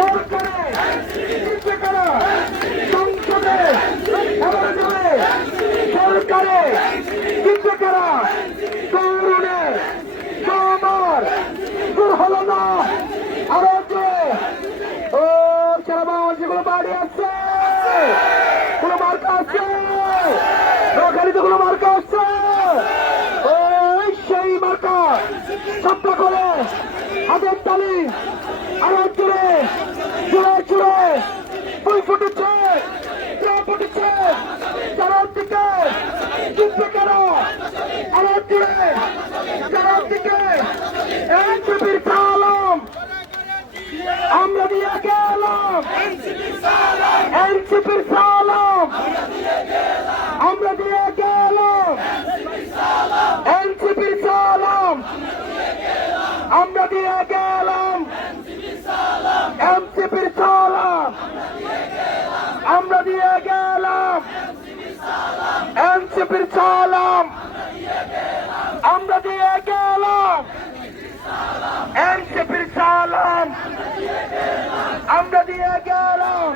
সরকারে জিতবে কারা? সংসদে সরকারে জিতবে কারা? তরুণে সবার দূর হলো না। আরো ও সারা বাংলাদেশে কোনো বাড়ি আছে, কোনো মার্কা আছে, নোয়াখালীতে কোনো মার্কা আছে, ওই সেই মার্কা শব্দ করে হাতের তালি আরো জোরে জোরে জোরে বই ফুটেছে, ফুটেছে চারদিকে জিতবে কারা? আরো জোরে চারদিকে এনসিপির সালাম আমরা দিয়ে গেলাম, এনসিপির সালাম আমরা দিয়ে গেলাম, এনসিপির সালাম আমরা দিয়ে গেলাম, এনসিপির সালাম আমরা দিয়ে গেলাম, এনসিপির সালাম আমরা দিয়ে গেলাম, এনসিপির সালাম আমরা দিয়ে গেলাম।